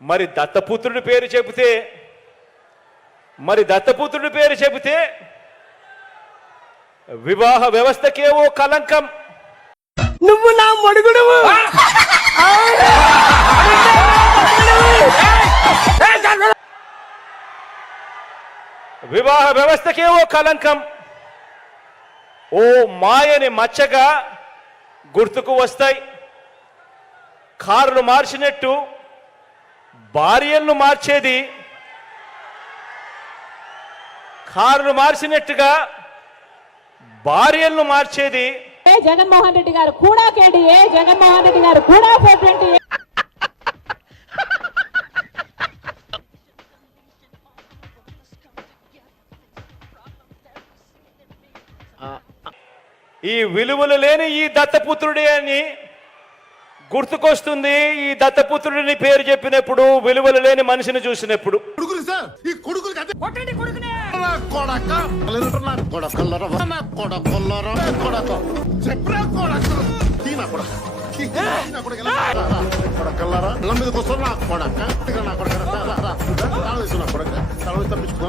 మరి దత్తపుత్రుడి పేరు చెబితే వివాహ వ్యవస్థకేవో కలంకం. నువ్వు నా మడుగుడువు. వివాహ వ్యవస్థకేవో కలంకం. ఓ మాయని మచ్చగా గుర్తుకు వస్తాయి. కారును మార్చినట్టు భార్యలను మార్చేది, కారును మార్చినట్టుగా భార్యలను మార్చేది జగన్మోహన్ రెడ్డి గారు కూడా కేడీఏ, జగన్మోహన్ రెడ్డి గారు కూడా 420. ఈ విలువలు లేని ఈ దత్తపుత్రుడే అని గుర్తుకొస్తుంది. ఈ దత్తపుత్రుడిని పేరు చెప్పినప్పుడు, విలువలు లేని మనిషిని చూసినప్పుడు. తప్పించుకో